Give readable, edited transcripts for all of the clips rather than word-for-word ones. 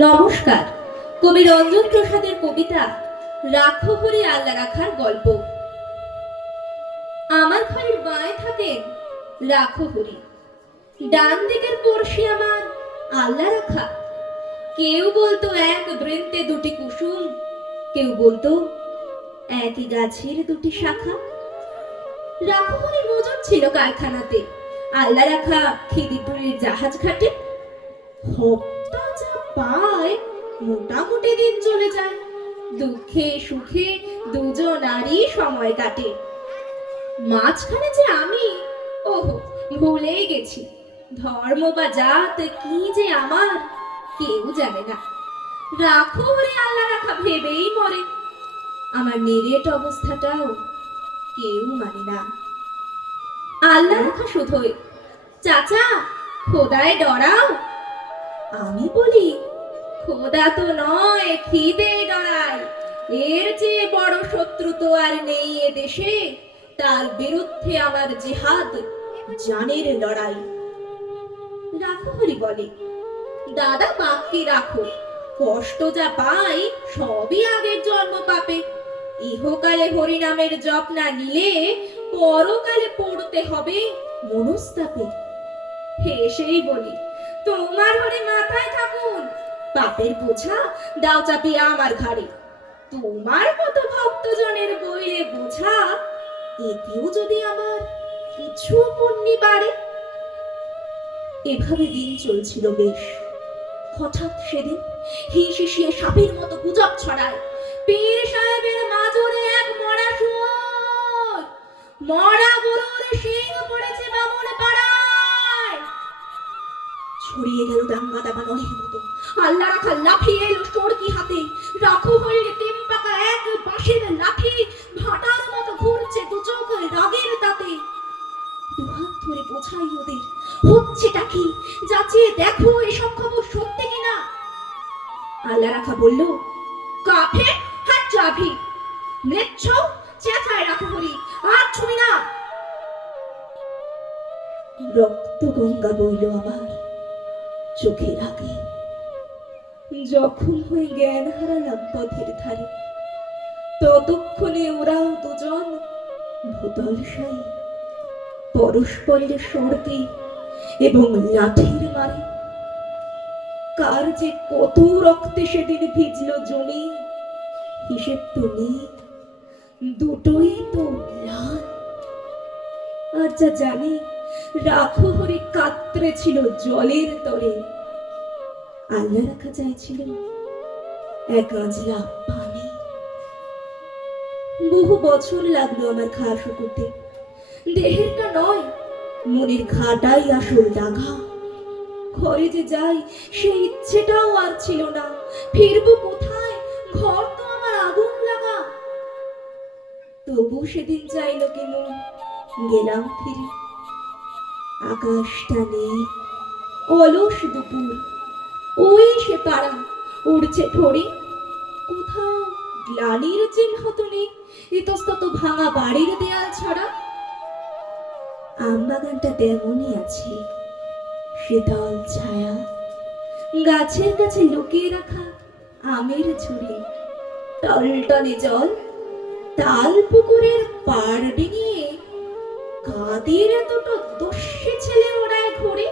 নমস্কার। কবি রঞ্জন প্রসাদের কবিতা রাখো হরি আল্লাহ রাখার গল্প। আমার ঘরের বাঁয়ে থাকেন রাখো হরি, ডান দিকের পড়শি আমার আল্লাহ রাখা। কেউ বলতো এক বৃন্তে দুটি কুসুম, কেউ বলতো একই গাছের দুটি শাখা। রাখো হরি মজুর ছিল কারখানাতে, আল্লাহ রাখা খিদিপুরের জাহাজ ঘাটে। হপ্তা যা পায় মোটামুটি দিন চলে যায়, দুঃখে সুখে দুজনারই সময় কাটে। মাঝখানে যে আমি, ওহো ভুলেই গেছি, ধর্ম বা জাত কি যে আমার কেউ জানে না। রাখো হরে আল্লাহ রাখা ভেবেই মরে, আমার নিরেট অবস্থাটাও কেউ মানে না। আল্লাহ রাখা শুধুই, চাচা খোদায় ডরাও। আমি বলি খোদা তো নয়, খিদে ডরায়। এর চেয়ে বড় শত্রু তো আর নেই এ দেশে, তার বিরুদ্ধে আমার জিহাদ, জানের লড়াই। রাখো হরি বলে, দাদা বাপকে রাখো, কষ্ট যা পাই সবই আগের জন্ম পাপে। ইহকালে হরি নামের জপ না নিলে পরকালে পড়তে হবে মনস্তাপে। হেসেই বলি, তোমার হরে মাথায় থাকুন, পাপের বোঝা দাও চাপিয়ে আমার ঘাড়ে। তোমার মতো ভক্তজনের বইলে বোঝা, এতেও যদি আমার কিছু পুণ্যি বাড়ে। এভাবে দিন চলছিল বেশ। হঠাৎ সেদিন হিসিয়ে সাপের মতো গুজব ছড়ায়, পীর সাহেবের মাজরে এক মরা শুয়োর, মরা গরুর শিং পড়েছে বামুন পাড়ায়। ছড়িয়ে গেল দাঙ্গা দাবা নলের মতো, আল্লাহ রাখা লাফিয়ে এলো সরকি হাতে। রাখো হইলে তেম পাকা এক বাঁশের লাঠি, ভাটার মতো ঘুরছে দু চোখ রাগের তাতে। দুহাত ধরে বোঝাই ওদের, হচ্ছেটা কি যাচিয়ে দেখো এসব খবর সত্যি কিনা। আল্লাহ রাখা বলল, কাফে হাত চাবি নেচ্ছ, চেঁচায় রাখো হরি, আর ছুবি না। রক্ত গঙ্গা বইল আমার চোখের আগে, যখন হয়ে জ্ঞান হারালাম পথের ধারে। ততক্ষণে ওরাও দুজন ভূতলসাই, পরস্পরের স্বর্গে এবং লাঠির মারে। কার যে কত রক্তে সেদিন ভিজল জমি, হিসেব তো নেই, দুটোই তো লাল। আর যা জানি, রাখো হরি কাতরে ছিল জলের তরে, আল্লাহ রাখা চাইছিল এক আঁজলা পানি। বহু বছর লাগলো আমার ঘা শুকোতে, দেহেরটা নয় মনের ঘাটাই আসল দাগা। ঘরে যে যাই সেই ইচ্ছেটাও আর ছিল না, ফিরবো কোথায়, ঘর তো আমার আগুন লাগা। তবু সেদিন চাইলো কি মন, গেলাম ফিরে। আকাশটা নেই, অলস দুপুর, ওই সে পাড়া উড়ছে ফড়ি। কোথাও গ্লানির চিহ্ন তো নেই, ইতস্তত ভাঙা বাড়ির দেয়াল ছাড়া। আমবাগানটা তেমনই আছে, শীতল ছায়া, গাছের কাছে লুকিয়ে রাখা আমের ঝুড়ি, টলটলে জল, তাল পুকুরের পাড় ডিঙিয়ে কাদের দুটো দস্যি ছেলে ওড়ায় ঘুরে।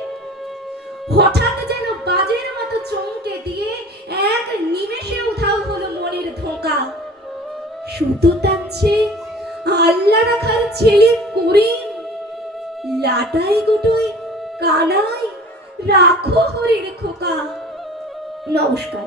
হঠাৎ যেন বাজের মতো চমকে দিয়ে এক নিমেষে উধাও হলো মনের ধোঁকা। সুতো টানছে আল্লাহ রাখার ছেলে করিম, লাটাই গুটোয় কানাই রাখো হরির খোকা। নমস্কার।